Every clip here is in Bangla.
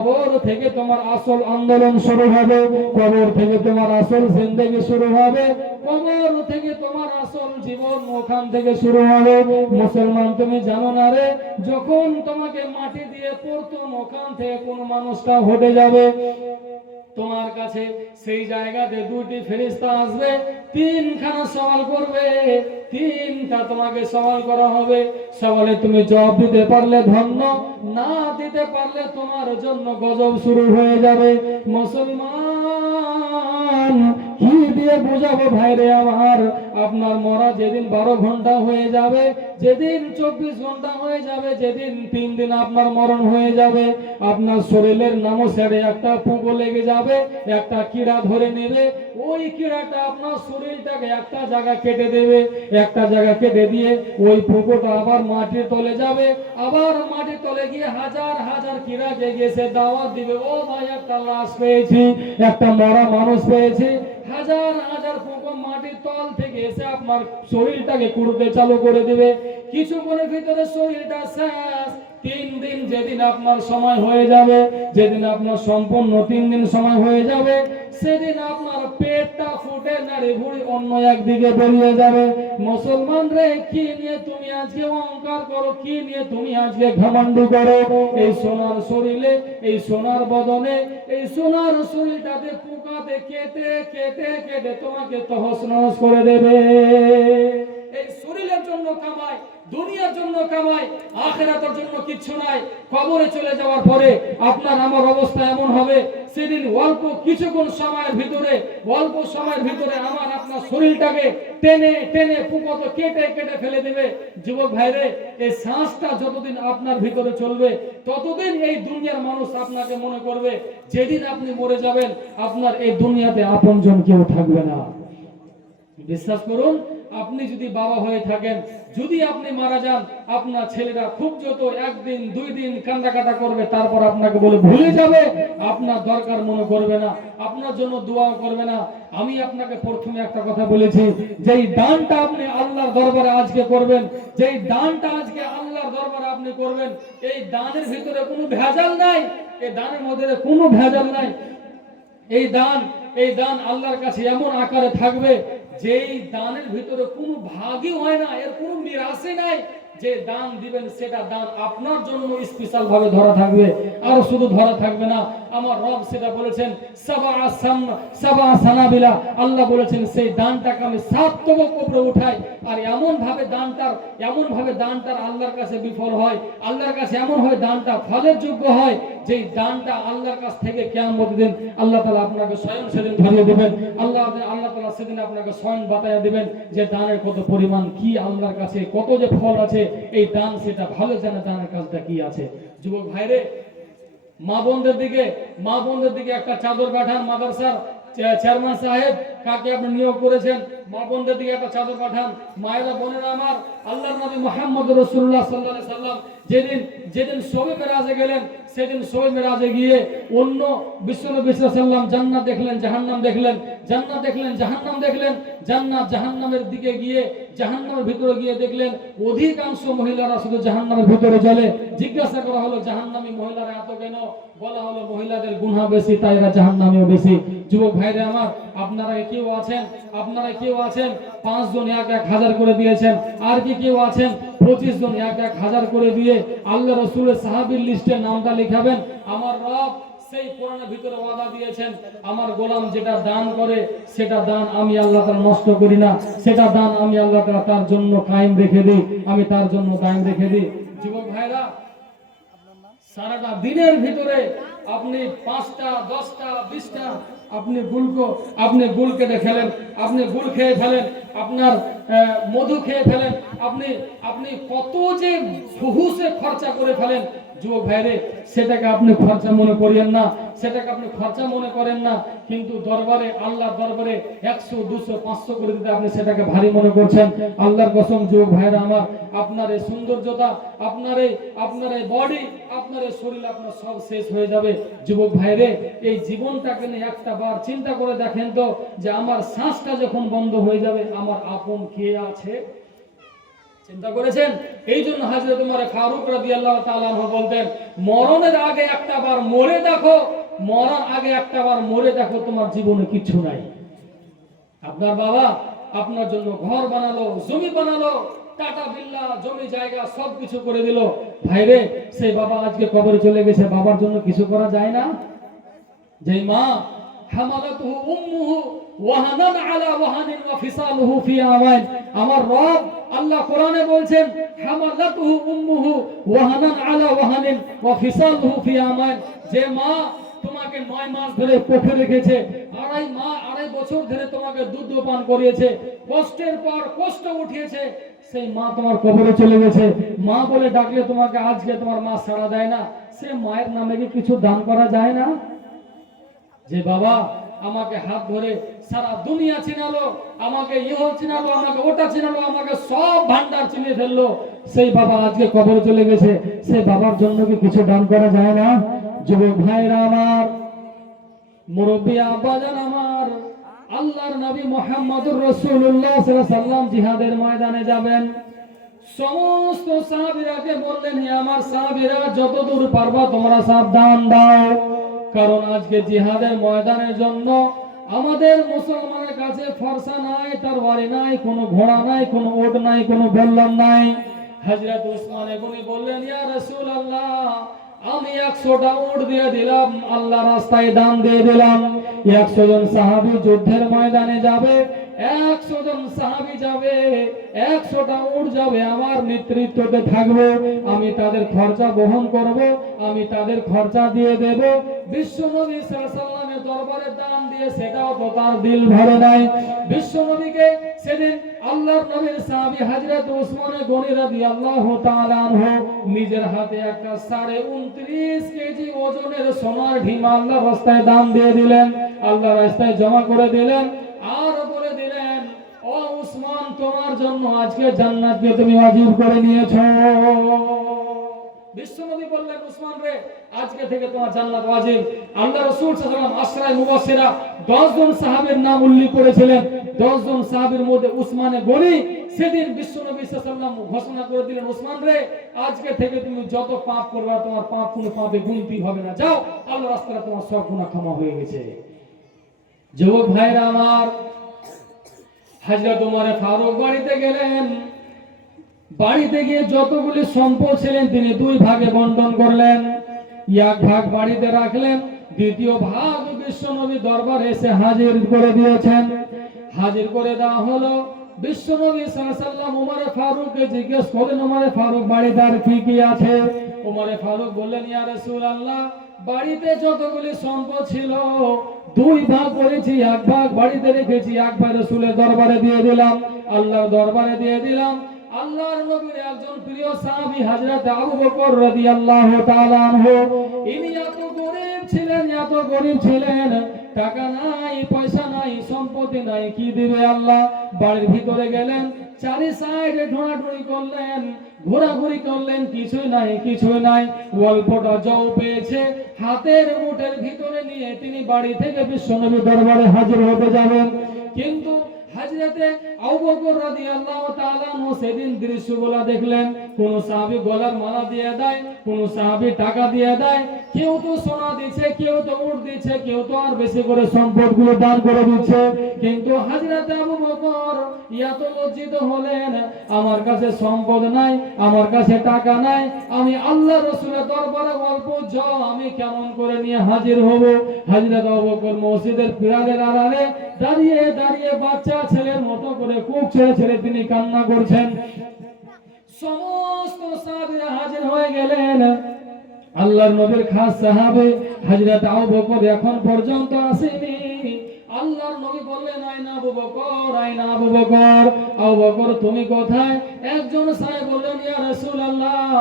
কবর থেকে তোমার আসল আন্দোলন শুরু হবে, কবর থেকে তোমার আসল জিন্দেগি শুরু হবে, কবর থেকে তোমার আসল জীবন ওখান থেকে শুরু হবে। মুসলমান তুমি জানো না রে, যখন তোমাকে মাটি দিয়ে প্রথম ওখান থেকে কোন মানুষটা হেঁটে যাবে তোমার কাছে, সেই জায়গাতে দুটি ফেরেশতা আসবে, তিনখানা সওয়াল করবে, তিনটা তোমাকে সওয়াল করা হবে। সওয়ালে তুমি জবাব দিতে পারলে ধন্য, না দিতে পারলে তোমার জন্য গজব শুরু হয়ে যাবে। মুসলমান কি দিয়ে বোঝাবো ভাইরে আমার, আপনার মরা যেদিন 12 ঘন্টা হয়ে যাবে, যেদিন 24 ঘন্টা হয়ে যাবে, যেদিন 3 দিন আপনার মরণ হয়ে যাবে, আপনার শরীরের নামও ছেড়ে একটা পোকা লেগে যাবে, একটা কীড়া ধরে নেবে, ওই কীড়াটা আপনার শরীরটাকে একটা জায়গা কেটে দেবে, একটা জায়গা কেটে দিয়ে ওই পোকাটা আবার মাটির তলে যাবে, আবার মাটির তলে গিয়ে হাজার হাজার কীড়াকে গিয়ে সে দাওয়াত দিবে, ও ভাই একটা লাশ পেয়েছি, একটা মরা মানুষ পেয়েছি। হাজার হাজার পোকা মাটির তল থেকে এসে আপনার শরীরটাকে কুড়তে চালু করে দিবে, কিছুক্ষণের ভিতরে শরীরটা শেষ। 3 দিন যেদিন আপনার সময় হয়ে যাবে, যেদিন আপনার সম্পূর্ণ 3 দিন সময় হয়ে যাবে, সেদিন আপনার পেটটা ফুটে নাড়ি ভুড়ি অন্য একদিকে বেরিয়ে যাবে। মুসলমান রে, কি নিয়ে তুমি আজকে অহংকার করো, কি নিয়ে তুমি আজকে ঘমণ্ড করো? এই সোনার শরীরে, এই সোনার বদনে, এই সোনার শরীরটাতে পোকাতে কেটে কেটে কেটে তোমাকে তহস নহস করে দেবে। এই শরীরের জন্য কামাই, দুনিয়ার জন্য কামাই, আখিরাতের জন্য কিচ্ছু নাই। কবরে চলে যাওয়ার পরে আপনার আমার অবস্থা এমন হবে, সেদিন অল্প কিছুক্ষণ সময়ের ভিতরে, অল্প সময়ের ভিতরে আমার আপনার শরীরটাকে টেনে টেনে পুকত কেটে কেটে ফেলে দেবে। যুবক ভাইরে, এই শ্বাসটা যতদিন আপনার ভিতরে চলবে, ততদিন এই দুনিয়ার মানুষ আপনাকে মনে করবে। যেদিন আপনি মরে যাবেন, আপনার এই দুনিয়াতে আপনজন কেউ থাকবে না। বিশ্বাস করুন, আপনি যদি বাবা হয়ে থাকেন, যদি আপনি মারা যান, আপনার ছেলেরা খুব যত 1 দিন 2 দিন কান্দাকাটা করবে, তারপর আপনাকে বলে ভুলে যাবে, আপনার দরকার মনে করবে না, আপনার জন্য দোয়াও করবে না। আমি আপনাকে প্রথমে একটা কথা বলেছি, যেই দানটা আপনি আল্লাহর দরবারে আজকে করবেন, যেই দানটা আজকে আল্লাহর দরবারে আপনি করবেন, এই দানের ভিতরে কোনো ভেজাল নাই, এই দানের মধ্যে কোনো ভেজাল নাই। এই দান আল্লাহর কাছে এমন আকারে থাকবে, যেই দানের ভিতরে কোনো ভাগই হয় না, এর কোনো মিরাসই নাই। যে দান দিবেন সেটা দান আপনার জন্য স্পেশাল ভাবে ধরা থাকবে, আর শুধু ধরা থাকবে না, আমার রব সেটা বলেছেন সাবা সানাবিলা, আল্লাহ বলেছেন সেই দানটাকে আমি 7 তবক উপরে উঠাই। আর এমন ভাবে দানটার আল্লাহর কাছে বিফল হয়, আল্লাহর কাছে এমন হয় দানটা ফলের যোগ্য হয়, যেই দানটা আল্লাহর কাছ থেকে কিয়ামত দিন আল্লাহ তাআলা আপনাকে স্বয়ং সেদিন ধরিয়ে দিবেন। আল্লাহ তাআলা সেদিন আপনাকে স্বয়ং বাতায়া দিবেন যে দানের কত পরিমাণ, কি আল্লাহর কাছে কত যে ফল আছে। এই দান সেটা ভালো জানে দানের কাজটা কি আছে। যুবক ভাইরে, মা বোনদের দিকে একটা চাদর পাঠান। মাদ্রাসার চেয়ারম্যান সাহেব, কাকে আপনি নিয়োগ করেছেন, মা বোনদের দিকে একটা চাদর পাঠান। মায়েরা বোনেরা আমার, আল্লাহর নবী মুহাম্মদ রাসূলুল্লাহ সাল্লাল্লাহু আলাইহি সাল্লাম যেদিন শবে মেরাজে গেলেন, সেদিন শবে মেরাজে গিয়ে অন্য বিশ্বনবী সাল্লাল্লাহু আলাইহি সাল্লাম জান্নাত দেখলেন, জাহান্নাম দেখলেন, জান্নাত দেখলেন, জাহান্নাম দেখলেন, জান্নাত জাহান্নামের দিকে গিয়ে, জাহান্নামের ভিতরে গিয়ে দেখলেন অধিকাংশ মহিলারা শুধু জাহান্নামের ভিতরে জ্বলে। জিজ্ঞাসা করা হলো, জাহান্নামী মহিলারা এত কেন? বলা হলো, মহিলাদের গুনাহ বেশি, তাই এরা জাহান্নামীও বেশি। যুবক ভাইরা আমার, আপনারা কেউ আছেন 5 জন 1,000 করে দিয়েছেন, আর কি কেউ আছেন 25 জন 1,000 করে দিয়ে আল্লাহ রাসূলের সাহাবীর লিস্টে নামটা লিখাবেন। আমার রব সেই কোরআনের ভিতরে ওয়াদা দিয়েছেন, আমার গোলাম যেটা দান করে সেটা দান আমি আল্লাহ তাআলা নষ্ট করি না, সেটা দান আমি আল্লাহ তাআলা তার জন্য কায়েম রেখে দিই, আমি তার জন্য কায়েম রেখে দিই। যুবক ভাইরা, সারাটা দিনের ভিতরে আপনি 5টা 10টা 20টা আপনি গুল কেটে ফেলেন, আপনি গুল খেয়ে ফেলেন, আপনার মধু খেয়ে ফেলেন, আপনি কত যে ফুহুসে খরচা করে ফেলেন। যুবক ভাইরে, সেটাকে আপনি খরচা মনে করেন না, কিন্তু দরবারে, আল্লাহর দরবারে 100 200 500 করে দিতে আপনি সেটাকে ভারী মনে করছেন। আল্লাহর কসম যুবক ভাইরা আমার, আপনার এই সৌন্দর্যতা, আপনার এই বডি, আপনার এই শরীর, আপনার সব শেষ হয়ে যাবে। যুবক ভাইরে, এই জীবনটাকে নিয়ে একটা বার চিন্তা করে দেখেন তো, যে আমার শ্বাসটা যখন বন্ধ হয়ে যাবে, আমার আপন কে আছে? চিন্তা করেছেন? এই জন্য হযরত ওমর ফারুক রাদিয়াল্লাহু তাআলা আনহু বলতেন, মরণের আগে একটা বার মরে দেখো, মরার আগে একটা বার মরে দেখো, তোমার জীবনে কিছু নাই। আপনার বাবা আপনার জন্য ঘর বানালো, জমি বানালো, টাটা বিল্লা জমি জায়গা সবকিছু করে দিল, ভাইরে সেই বাবা আজকে কবরে চলে গেছে, বাবার জন্য কিছু করা যায় না? যেই মা হামালাতুহু উম্মুহু ওয়াহানান আলা ওয়াহানিন ওয়া ফিসালুহু ফি আমাইন, আমার রব আল্লাহ কোরআনে বলছেন হামালাতুহু উম্মুহু ওয়াহানান আলা ওয়াহানিন ওয়া ফিসালুহু ফি আমাইন, যে মা তোমাকে 9 মাস ধরে কোখে রেখেছে, আড়াই বছর ধরে তোমাকে দুধ পান করিয়েছে, কষ্টের পর কষ্ট উঠিয়েছে, সেই মা তোমার কবরে চলে গেছে, মা বলে ডাকলে তোমাকে আজকে তোমার মা সাড়া দেয় না, সে মায়ের নামে কি কিছু দান করা যায় না? যে বাবা আমাকে হাত ধরে সারা দুনিয়া চিনালো, আমাকে ইহো চিনালো, আমাকে ওটা চিনালো, আমাকে সব ভান্ডার চিনিয়ে ফেললো, সেই বাবা আজকে কবরে চলে গেছে, সেই বাবার জন্য কি কিছু দান করা যায় না? যুবক ভাইরা আমার, মুরব্বী আব্বাজান আমার, আল্লাহর নবী মুহাম্মদুর রাসূলুল্লাহ সাল্লাল্লাহু আলাইহি ওয়াসাল্লাম জিহাদের ময়দানে যাবেন, সমস্ত সাহাবীরাকে বললেন, হে আমার সাহাবীরা যতদূর পারবা তোমরা সাবধান দাও, কারণ আজকে জিহাদের ময়দানের জন্য আমাদের মুসলমানের কাছে ফরসা নাই, তরবারি নাই, কোনো ঘোড়া নাই, কোনো ওট নাই, কোনো বল্লম নাই। হযরত উসমান গনি বললেন, ইয়া রাসূলুল্লাহ আমি 100টা উট দিয়ে দিলাম, আল্লাহর রাস্তায় দান দিয়ে দিলাম। 100 জন সাহাবী যুদ্ধের ময়দানে যাবে, 100 জন সাহাবী যাবে, 100টা উট যাবে, আমার নেতৃত্বে থাকবে, আমি তাদের খরচা বহন করব, আমি তাদের খরচা দিয়ে দেব। বিশ্বনবী সাল্লাল্লাহু আলাইহি ওয়াসাল্লামের দরবারে দান দিয়ে সেটাও তো তার দিল ভরে নাই। বিশ্বনবীকে সেদিন আল্লাহর নবীর সাহাবী হযরত উসমান গনি রাদিয়াল্লাহু তাআলা আনহু নিজের হাতে একটা 29.5 কেজি ওজনের সোনার ঢিমা আল্লাহর রাস্তায় দান দিয়ে দিলেন, আল্লাহর রাস্তায় জমা করে দিলেন, আর বলে দিলেন, ও উসমান তোমার জন্য আজকে জান্নাতকে তুমি ওয়াজিব করে নিয়েছো। বিশ্বনবী বললেন, উসমান রে আজকে থেকে তোমার জান্নাত ওয়াজিব। আল্লাহ রাসূল সাল্লাল্লাহু আলাইহি ওয়াসাল্লাম আশরায়ে মুবাশশিরা 10 জন সাহাবীর নাম উল্লেখ করেছিলেন, 10 জন সাহাবীর মধ্যে উসমান গনি সেদিন বিশ্বনবী সাল্লাল্লাহু আলাইহি ওয়াসাল্লাম ঘোষণা করে দিলেন, উসমান রে আজকে থেকে তুমি যত পাপ করবে তোমার পাপ কোনো পাপে গুনতি হবে না, যাও আল্লাহর রাস্তায় তোমার সব গুনাহ ক্ষমা হয়ে গেছে। যুবক ভাইরা আমার, হযরত ওমর ফারুক বাড়িতে গেলেন, বাড়িতে গিয়ে যতগুলি সম্পদ ছিলেন তিনি 2 ভাগে বন্টন করলেন, এক ভাগ বাড়িতে রাখলেন, দ্বিতীয় ভাগ বিশ্বনবী দরবারে এসে হাজির করে দিয়েছেন। হাজির করে দেওয়া হলো। বিশ্বনবী সাল্লাল্লাহু আলাইহি ওয়াসাল্লাম ওমর ফারুককে জিজ্ঞেস করলেন, ওমর ফারুক বাড়িতে আর কি কি আছে? ওমর ফারুক বললেন, ইয়া রাসূলুল্লাহ বাড়িতে যতগুলি সম্পদ ছিল 2 ভাগ করেছি, এক ভাগ বাড়িতে রেখেছি, এক ভাগ রাসূলের দরবারে দিয়ে দিলাম, আল্লাহর দরবারে দিয়ে দিলাম। আল্লাহর নবীর একজন প্রিয় সাহাবী হযরত আবু বকর রাদিয়াল্লাহু তাআলা আনহু, ইনি এত গরীব ছিলেন, টাকা নাই, পয়সা নাই, সম্পত্তি নাই, কি দিবে আল্লাহ। বাড়ির ভিতরে গেলেন, চারি সাইডে ঢোঁড়াঢুঁড়ি করলেন, ঘোরাঘুরি করলেন, কিছুই নাই। অল্পটা জল পেয়েছে, হাতের মুঠের ভিতরে নিয়ে তিনি বাড়ি থেকে বিশ্বনবীর দরবারে হাজির হতে যাবেন, কিন্তু হযরতে আবু বকর রাদিয়াল্লাহু তাআলা আনহু সেদিন দৃশ্যগুলো দেখলেন, কোন সাহাবী গলার মালা দিয়ে দেয়, কোন সাহাবী টাকা দিয়ে দেয়, কেউ তো সোনা দিচ্ছে, কেউ তো উট দিচ্ছে, কেউ তো আর বেশি করে সম্পদগুলো দান করে দিচ্ছে, কিন্তু হযরতে আবু বকর এত লজ্জিত হলেন, আমার কাছে সম্পদ নাই, আমার কাছে টাকা নাই, আমি আল্লাহর রাসূলের দরবারে অল্প যাও আমি কেমন করে নিয়ে হাজির হব। হযরত আবু বকর মসজিদের পিরালের আড়ালে দাঁড়িয়ে দাঁড়িয়ে বাচ্চা ছেলের মতো করে কুক ছেড়ে তিনি কান্না করছেন। সমস্ত সাহাবীরা হাজির হয়ে গেলেন। আল্লাহর নবীর খাস সাহাবী হযরত আবু বকর এখন পর্যন্ত আসেনি। আল্লাহর নবী বললেন, আয়না আবু বকর, আয়না আবু বকর, আবু বকর তুমি কোথায়? একজন সাহাবী বললেন, ইয়া রাসূলুল্লাহ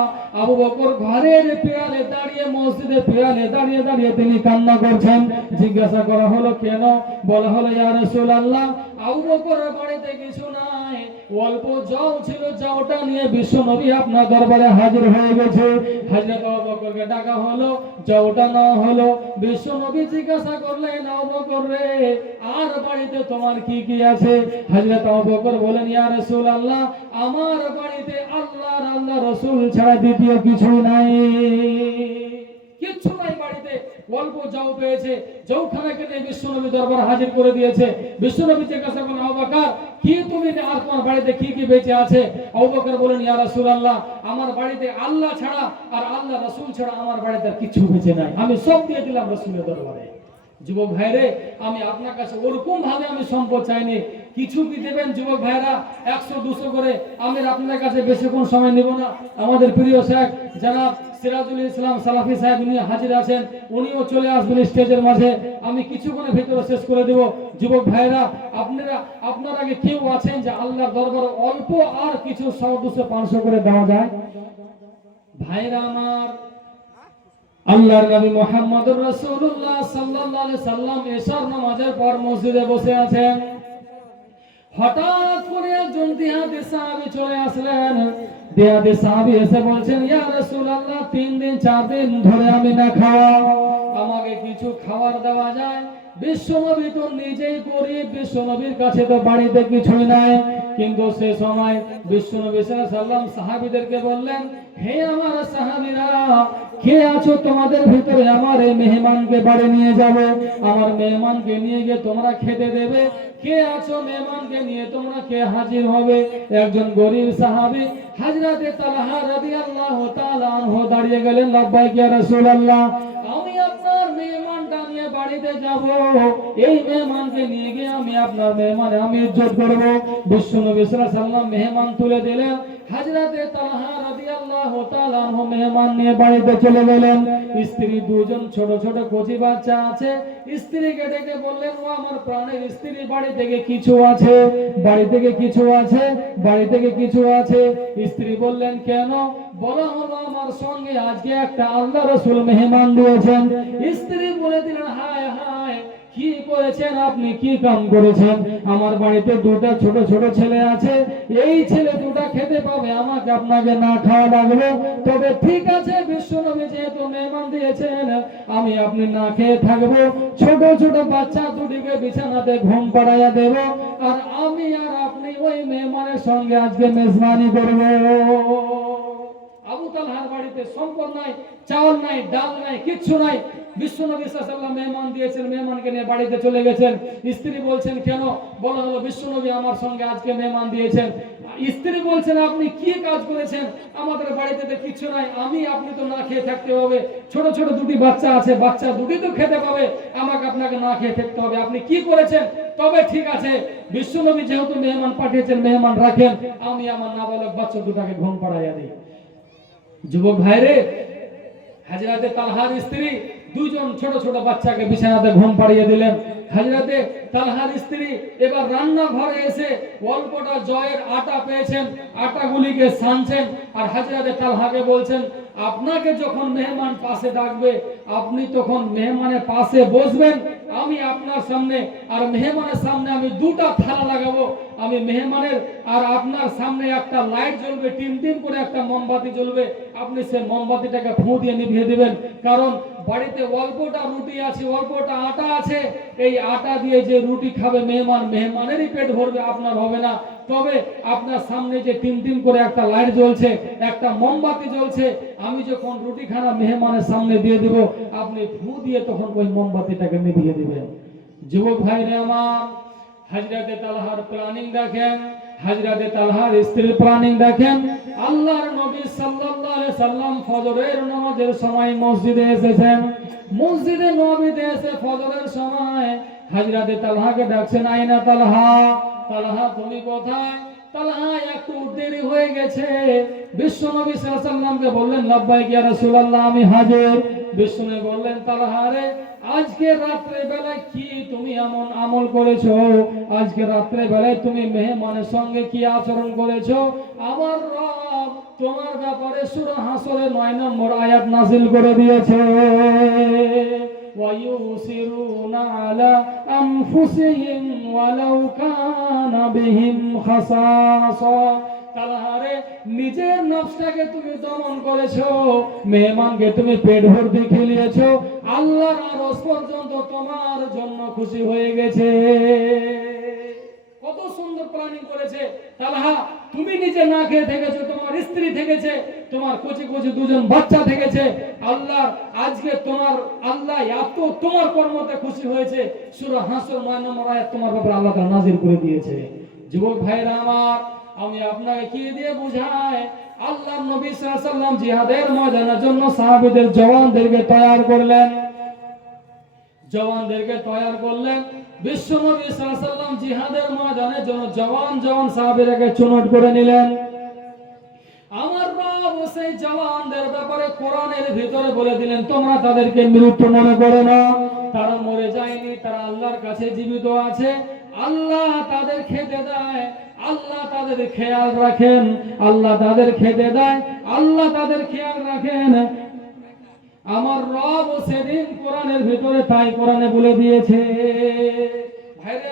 আবু বকর ঘরের পিরালে দাঁড়িয়ে, মসজিদের পিরালে দাঁড়িয়ে দাঁড়িয়ে তিনি কান্না করছেন। জিজ্ঞাসা করা হলো কেন? বলা হলো, ইয়া রাসূলুল্লাহ আবু বকরের বাড়িতে কিছু নাই, অল্প জল ছিল, জলটা নিয়ে বিশ্ব নবী আপনার দরবারে হাজির হয়ে গেছে। হযরত আবু বকরকে ডাকা হলো, জলটা না হলো। বিশ্ব নবী জিজ্ঞাসা করলেন, আবু বকর রে, আর বাড়িতে তোমার কি কি আছে? হযরত আবু বকর বলেন, ইয়া রাসূলুল্লাহ, আমার বাড়িতে আল্লাহ রাসূল ছাড়া দ্বিতীয় কিছু নাই, কিচ্ছু নাই বাড়িতে। অল্প যাও পেয়েছে, যৌখানাকে নিয়ে বিশ্বনবী দরবার হাজির করে দিয়েছে। বিশ্বনবী জিজ্ঞাসা করলেন, আবু বকর, কি তুমি আর তোমার বাড়িতে কি কি বেঁচে আছে? আবু বকর বলেন, ইয়া রাসূলুল্লাহ, আমার বাড়িতে আল্লাহ ছাড়া আর আল্লাহ রাসূল ছাড়া আমার বাড়িতে আর কিছু বেঁচে নাই, আমি সব দিয়ে দিলাম রাসূলের দরবারে। যুবক ভাইরে, আমি আপনার কাছে ওরকম ভাবে আমি সম্পদ চাইনি, কিছু কি দেবেন যুবক ভাইরা, 100-200 করে। আমি আপনার কাছে বেশিক্ষণ সময় নেব না। আমাদের প্রিয় শেখ জনাব সিরাজুল ইসলাম সালাফি সাহেব উনি হাজির আছেন, উনিও চলে আসবেন স্টেজের মাঝে। আমি কিছুক্ষণের ভিতরে শেষ করে দেব। যুবক ভাইরা, আপনার আগে কেউ আছেন যে আল্লাহর দরবারে অল্প আর কিছু 100-200-500 করে দেওয়া যায়? ভাইরা আমার, আল্লাহর নবী মুহাম্মদুর রাসূলুল্লাহ সাল্লাল্লাহু আলাইহি সাল্লাম এশার নামাজের পর মসজিদে বসে আছেন। হঠাৎ করে একজন দেহাতি সাহাবী চলে আসলেন। দেহাতি সাহাবী এসে বলছেন, ইয়া রাসূলুল্লাহ, 3 দিন 4 দিন ধরে আমি না খাওয়া, আমাকে কিছু খাবার দেওয়া যায়? বিশ্বনবী তো নিজেই গরীব, বিশ্বনবীর কাছে তো বাড়িতে কিছুই নাই। কিন্তু সে সময় বিশ্বনবী সাল্লাল্লাহু আলাইহি সাল্লাম সাহাবীদেরকে বললেন, হে আমার সাহাবীরা, কে আছো তোমাদের ভিতরে আমার এই মেহমানকে বাড়ি নিয়ে যাবে, আমার মেহমানকে নিয়ে গিয়ে তোমরা খেতে দেবে? কে আছো মেহমানকে নিয়ে তোমরা কে হাজির হবে? একজন গরীব সাহাবী হযরতে তালহা রাদিয়াল্লাহু তাআলা আনহু দাঁড়িয়ে গেলেন, লাব্বাইক ইয়া রাসূলুল্লাহ, আমি আপনার মেহমানটা নিয়ে বাড়িতে যাব, এই মেহমানকে নিয়ে গিয়ে আমি আপনার মেহমান আমি ইজ্জত করব। বিশ্বনবী সাল্লাল্লাহু আলাইহি সাল্লাম মেহমান তুলে দিলেন। হযরতে তালহা রাদিয়াল্লাহু তাআলা আনহু মেহমান নিয়ে বাড়িতে চলে গেলেন। স্ত্রী দুজন ছোট ছোট কচি বাচ্চা আছে। স্ত্রীকে ডেকে বললেন, ও আমার প্রাণের স্ত্রী, বাড়ি থেকে কিছু আছে, বাড়ি থেকে কিছু আছে, বাড়ি থেকে কিছু আছে। স্ত্রী বললেন, কেন? বলা হলো, আমার সঙ্গে আজকে একটা আল্লাহ রাসূল মেহমান দিয়েছেন। স্ত্রী বলে দিলেন, হায় হায়, কি করেছেন আপনি, কি কাম করেছেন? আমার বাড়িতে দুটো ছোট ছোট ছেলে আছে, এই ছেলে দুটো খেতে পাবে, আমাকে আপনাকে না খাওয়া লাগবে? তবে ঠিক আছে, বিশ্বনবী যেহেতু মেহমান দিয়েছেন, আমি আপনি না খেয়ে থাকবো, ছোট ছোট বাচ্চা দুটিকে বিছানাতে ঘুম পাড়াইয়া দেব, আর আমি আর আপনি ওই মেহমানের সঙ্গে আজকে মেজবানি করব। আবু তালহার বাড়িতে সম্পদ নাই, চাউল নাই, ডাল নাই, কিচ্ছু নাই। বিশ্বনবী সাল্লাল্লাহু আলাইহি ওয়াসাল্লাম মেহমান দিয়েছেন, মেহমানকে নিয়ে বাড়িতে চলে গেছেন। স্ত্রী বলছেন, কেন? বলা হলো, বিশ্বনবী আমার সঙ্গে আজকে মেহমান দিয়েছেন। স্ত্রী বলছেন, আপনি কি কাজ করেছেন? আমাদের বাড়িতে তো কিছু নাই, আমি আপনি তো না খেয়ে থাকতে হবে, ছোট ছোট দুটি বাচ্চা আছে, বাচ্চা দুটি তো খেতে পাবে, আমাকে আপনাকে না খেয়ে থাকতে হবে, আপনি কি করেছেন? তবে ঠিক আছে, বিশ্বনবী যেহেতু মেহমান পাঠিয়েছেন, মেহমান রাখেন, আমি আমার নাবালক বাচ্চা দুটাকে ঘুম পাড়াইয়া দিই। যুবক ভাইরে, হযরতে তালহার স্ত্রী দুইজন ছোট ছোট বাচ্চাকে বিছানাতে ঘুম পাড়িয়ে দিলেন। হযরতে তালহার স্ত্রী এবার রান্নাঘরে এসে অল্পটা জয়ের আটা পেয়েছেন, আটাগুলিকে সানছেন, আর হযরতে তালহাকে বলছেন, আপনাকে যখন মেহমান পাশে ডাকবে, আপনি তখন মেহমানের পাশে বসবেন, আমি আপনার সামনে আর মেহমানের সামনে আমি দুটা থালা লাগাবো, আমি মেহমানের আর আপনার সামনে একটা লাইট জ্বলবে, টিম টিম করে একটা মোমবাতি জ্বলবে, আপনি সেই মোমবাতিটাকে ফু দিয়ে নিভিয়ে দিবেন। কারণ বাড়িতে অল্পটা রুটি আছে, অল্পটা আটা আছে, এই আটা দিয়ে যে রুটি খাবে মেহমান, মেহমানেরই পেট ভরবে, আপনার হবে না। তবে আপনার সামনে যে টিম টিম করে একটা লাইট জ্বলছে, একটা মোমবাতি জ্বলছে, আমি যখন রুটিখানা মেহমানের সামনে দিয়ে দেব, আপনি ফু দিয়ে তখন ওই মোমবাতিটাকে নিভিয়ে দিবেন। যুবক ভাইরা আমার, হযরতে তালহার প্ল্যানিং দেখেন, হযরতে তালহার স্ত্রীর প্ল্যানিং দেখেন। আল্লাহর নবী সাল্লাল্লাহু আলাইহি সাল্লাম ফজরের নামাজের সময় মসজিদে এসেছেন। মসজিদে নববীতে এসে ফজরের সময় হযরতে তালহাকে ডাকছেন, আইনা তালহা, তালহা তুমি কোথায়? তালহা, একটু দেরি হয়ে গেছে। বিশ্বনবী সাল্লাল্লাহু আলাইহি সাল্লামকে বললেন, লাব্বাইক ইয়া রাসূলুল্লাহ, আমি হাজির। বিশ্বনবী বললেন, তালহা রে, আজকে রাত্রে বেলায় কি তুমি এমন আমল করেছো? আজকে রাত্রে বেলায় তুমি মেহমানের সঙ্গে কি আচরণ করেছো? আমার রব তোমার ব্যাপারে সূরা হাসরে 9 নম্বর আয়াত নাযিল করে দিয়েছে, ওয়ায়ুসিরুনা আলা আনফুসিহিম ওয়ালাউ কানা বিহিম খাসাসা। তালহারে নিজের নফসটাকে তুমি দমন করেছো, মেহমানকে তুমি পেট ভর্তি খেলিয়েছো, আল্লাহর আরশ পর্যন্ত তোমার জন্য খুশি হয়ে গেছে। কত সুন্দর প্ল্যানিং করেছে তালহা। তুমি নিজে না খেয়ে থেকেছো, তোমার স্ত্রী থেকেছে, তোমার কচি কচি দুজন বাচ্চা থেকেছে। আল্লাহ আজকে তোমার আল্লাহ এত তোমার কর্মতে খুশি হয়েছে, সূরা হাসর 9 নম্বর আয়াত তোমার ব্যাপারে আল্লাহ তাআলা নাযিল করে দিয়েছে। যুবক ভাইরা আমার, আমি আপনাকে কি দিয়ে বুঝাই, আল্লাহর নবী সাল্লাল্লাহু আলাইহি ওয়াসাল্লাম জিহাদের ময়দানের জন্য সাহাবীদের জওয়ানদেরকে তৈয়ার করলেন, জওয়ানদেরকে তৈয়ার করলেন। বিশ্ব নবী সাল্লাল্লাহু আলাইহি ওয়াসাল্লাম জিহাদের ময়দানের জন্য জওয়ান জওয়ান সাহাবীদেরকে চুনট করে নিলেন। আমার রব সেই জওয়ানদের ব্যাপারে কোরআনের ভিতরে বলে দিলেন, তোমরা তাদেরকে মৃত মনে করো না, তারা মরে যায়নি, তারা আল্লাহর কাছে জীবিত আছে। আল্লাহ তাদের খেতে দেয়, আল্লাহ তাদের খেয়াল রাখেন, আল্লাহ তাদের খেতে দেয়, আল্লাহ তাদের খেয়াল রাখেন। আমার রব সেদিন কোরআনের ভিতরে তাই কোরআনে বলে দিয়েছে। ভাইরে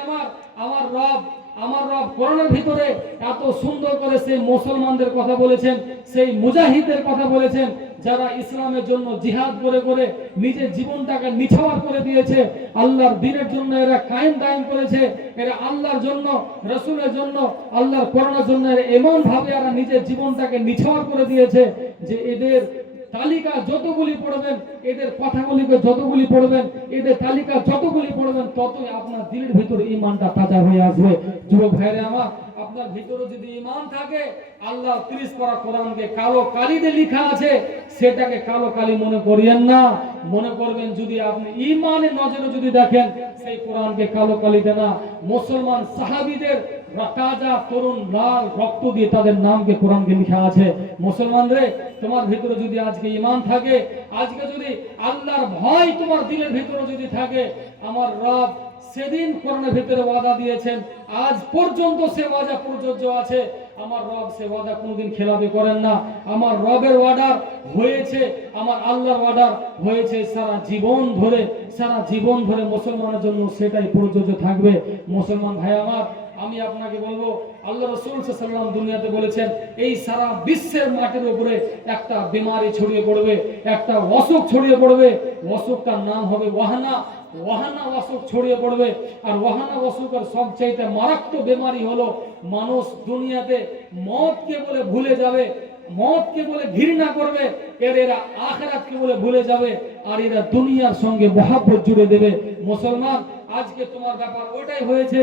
আমার রব কোরআনের ভিতরে এত সুন্দর করে সেই মুসলমানদের কথা বলেছেন, সেই মুজাহিদের কথা বলেছেন, যারা ইসলামের জন্য জিহাদ করে করে নিজের জীবনটাকে নিছাওয়ার করে দিয়েছে। আল্লাহর দ্বীনের জন্য এরা কায়েম দায়েম করেছে, এরা আল্লাহর জন্য, রাসূলের জন্য, আল্লাহর কোরআনের জন্য এমন ভাবে এরা নিজের জীবনটাকে নিছাওয়ার করে দিয়েছে যে এদের তালিকা যতগুলি পড়বেন, এদের কথাগুলিকে যতগুলি পড়বেন, এদের তালিকা যতগুলি পড়বেন, ততই আপনার দিলের ভিতরে ঈমানটা তাজা হয়ে আসবে। যুবক ভাইরা আমার, আপনার ভিতরে যদি ঈমান থাকে, আল্লাহ 30 পারা কোরআনকে কালো কালিতে লেখা আছে, সেটাকে কালো কালি মনে করিয়েন না। মনে করবেন যদি আপনি ঈমানের নজরে যদি দেখেন, সেই কোরআনকে কালো কালিতে না, মুসলমান সাহাবীদের তাজা তরুণ লাল রক্ত দিয়ে তাদের নামকে কোরআনকে লেখা আছে। মুসলমান রে, তোমার ভিতরে যদি আজকে ঈমান থাকে, আজকে যদি আল্লাহর ভয় তোমার দিলের ভিতরে যদি থাকে, আমার রব সেদিন কোরআনের ভিতরে ওয়াদা দিয়েছেন, আজ পর্যন্ত সে ওয়াদা প্রযোজ্য আছে। আমার রব সে ওয়াদা কোনোদিন খেলাপি করেন না। আমার রবের অর্ডার হয়েছে, আমার আল্লাহর অর্ডার হয়েছে, সারা জীবন ধরে মুসলমানের জন্য সেটাই প্রযোজ্য থাকবে। মুসলমান ভাই আমার, আমি আপনাকে বলবো, আল্লাহ রাসূল সাল্লাল্লাহু আলাইহি ওয়াসাল্লাম দুনিয়াতে বলেছেন, এই সারা বিশ্বের মাটির উপরে একটা বিমারি ছড়িয়ে পড়বে, একটা অসুখ ছড়িয়ে পড়বে, অসুখটার নাম হবে ওয়াহানা অসুখ ছড়িয়ে পড়বে। আর ওয়াহানা অসুখের সবচাইতে মারাত্মক বিমারি হলো, মানুষ দুনিয়াতে মওতকে বলে ভুলে যাবে, মওতকে বলে ঘৃণা করবে, এরা আখিরাতকে বলে ভুলে যাবে, আর এরা দুনিয়ার সঙ্গে মহব্বত জুড়ে দেবে। মুসলমান, আজকে তোমার ব্যাপার ওটাই হয়েছে,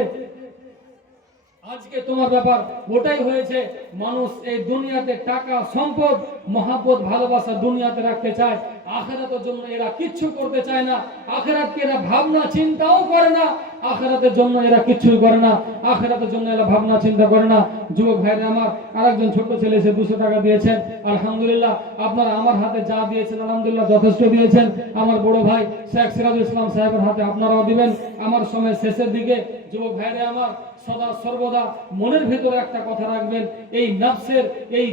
আজকে তোমার ব্যাপার ওটাই হয়েছে। মানুষ এই দুনিয়াতে টাকা, সম্পদ, মহব্বত, ভালোবাসা দুনিয়াতে রাখতে চায়, আখিরাতের জন্য এরা কিচ্ছু করতে চায় না। আখিরাতকে এরা ভাবনা চিন্তাও করে না, আখিরাতের জন্য এরা কিচ্ছুই করে না, আখিরাতের জন্য এরা ভাবনা চিন্তা করে না। যুবক ভাইরা আমার, আরেকজন ছোট ছেলে এসে 200 টাকা দিয়েছেন, আলহামদুলিল্লাহ। আপনারা আমার হাতে যা দিয়েছেন আলহামদুলিল্লাহ যথেষ্ট দিয়েছেন। আমার বড় ভাই শেখ সিরাজুল ইসলাম সাহেবের হাতে আপনারাও দিবেন আমার সময় শেষের দিকে। যুবক ভাইরা আমার, সদা সর্বদা মনের ভিতরে একটা কথা রাখবেন, এই নফসের এই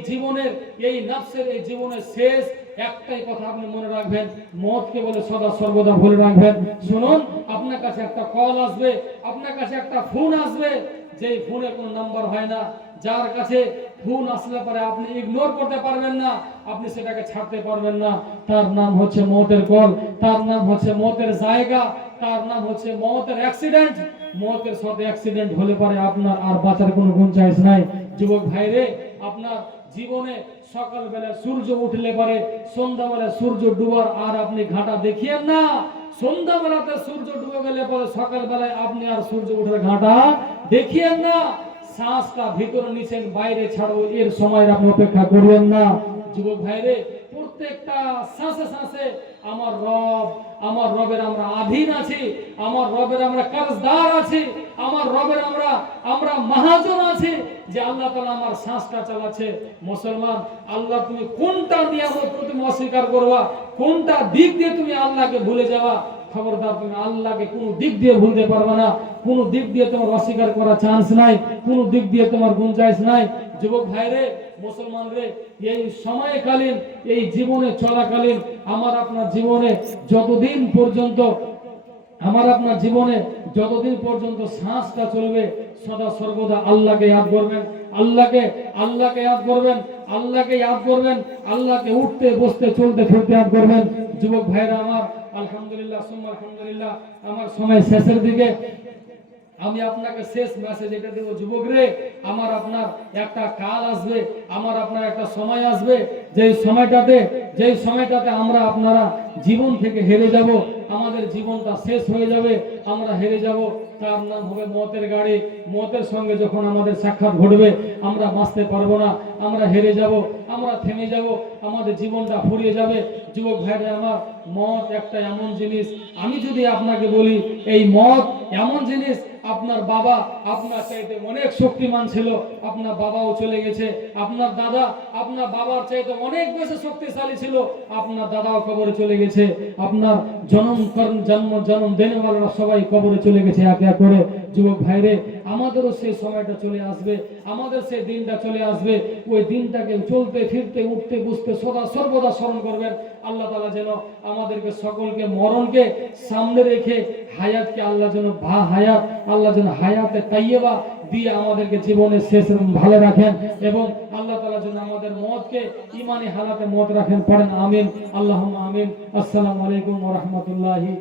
জীবনের শেষ একটাই কথা আপনি মনে রাখবেন, মওতকে বলে সদা সর্বদা ভুলে রাখবেন। শুনুন, আপনার কাছে একটা কল আসবে, আপনার কাছে একটা ফোন আসবে, যেই ফোনে কোনো নাম্বার হয় না, যার কাছে ফোন আসলে পরে আপনি ইগনোর করতে পারবেন না, আপনি সেটাকে ছাড়তে পারবেন না, তার নাম হচ্ছে মওতের কল, তার নাম হচ্ছে মওতের জায়গা, তার নাম হচ্ছে মওতের অ্যাক্সিডেন্ট। মওতের সাথে অ্যাক্সিডেন্ট হলে পরে আপনার আর বাঁচার কোনো গুঞ্জাইশ নাই। যুবক ভাইরে, আপনার জীবনে সকালবেলা সূর্য উঠলে পরে সন্ধ্যাবেলা সূর্য ডুবার আর আপনি ঘাটা দেখিয়েন না। সন্ধ্যাবেলাতে সূর্য ডুবে গেলে পরে সকালবেলায় আপনি আর সূর্য উঠে ঘাটা দেখিয়েন না। শ্বাসটা ভিতরে নিছেন, বাইরে ছাড়ো, এর সময় আপনি অপেক্ষা করিয়েন না। যুবক ভাইরে, প্রত্যেকটা শ্বাসে শ্বাসে আমার রবের আমরা আধীন আছি, আমার রবের আমরা কারজদার আছি, আমার রবের আমরা মহাজন আছি, যে আল্লাহ তাআলা আমার শ্বাসটা চালাচ্ছে। মুসলমান, আল্লাহ তুমি কোনটা নিয়ামত তুমি অস্বীকার করবা, কোনটা দিক দিয়ে তুমি আল্লাহকে ভুলে যাবা, খবরদার তুমি আল্লাহকে কোনো দিক দিয়ে ভুলতে পারবে না, কোনো দিক দিয়ে তোমার অস্বীকার করার চান্স নাই, কোনো দিক দিয়ে তোমার গুঞ্জাইশ নাই। যুবক ভাইরে, মুসলমান রে, এই সময়কালীন, এই জীবনে চলাকালীন, আমার আপনার জীবনে যতদিন পর্যন্ত আমার আপনার জীবনে যতদিন পর্যন্ত শ্বাসটা চলবে সদা সর্বদা আল্লাহকে ইয়াদ করবেন, আল্লাহকে ইয়াদ করবেন, আল্লাহকে ইয়াদ করবেন, আল্লাহকে উঠতে বসতে চলতে ফিরতে ইয়াদ করবেন। যুবক ভাইরা আমার, আলহামদুলিল্লাহ সুম্মা আলহামদুলিল্লাহ, আমার সময় শেষের দিকে। আমি আপনাকে শেষ মেসেজ এটা দেব, যুবক রে, আমার আপনার একটা কাল আসবে, আমার আপনার একটা সময় আসবে, যেই সময়টাতে আমরা আপনারা জীবন থেকে হেরে যাব, আমাদের জীবনটা শেষ হয়ে যাবে, আমরা হেরে যাব। তার নাম হবে মতের গাড়ি। মতের সঙ্গে যখন আমাদের সাক্ষাৎ ঘটবে, আমরা বাঁচতে পারবো না, আমরা হেরে যাব, আমরা থেমে যাব, আমাদের জীবনটা ফুরিয়ে যাবে। যুবক ভাইরা আমার, মত একটা এমন জিনিস, আমি যদি আপনাকে বলি এই মত এমন জিনিস, আপনার বাবা আপনার চাইতে অনেক শক্তিমান ছিল, আপনার বাবাও চলে গেছে, আপনার দাদা আপনার বাবার চাইতে অনেক বেশি শক্তিশালী ছিল, আপনার দাদাও কবরে চলে গেছে, আপনার জন্ম দেনেওয়ালারা সবাই কবরে চলে গেছে একে এক করে। যুবক ভাইরে, আমাদেরও সেই সময়টা চলে আসবে, আমাদের সেই দিনটা চলে আসবে। ওই দিনটাকে চলতে ফিরতে উঠতে বসতে সদা সর্বদা স্মরণ করবেন। আল্লাহ তাআলা যেন আমাদেরকে সকলকে মরণকে সামনে রেখে হায়াতকে আল্লাহ যেন আল্লাহ যেন হায়াতে তাইয়্যিবা দিয়ে আমাদেরকে জীবনের শেষ ভালো রাখেন, এবং আল্লাহ তাআলা যেন আমাদের মতকে ঈমানি হালাতে মত রাখেন। পড়েন আমিন, আল্লাহুম্মা আমিন। আসসালামু আলাইকুম ওয়া রাহমাতুল্লাহি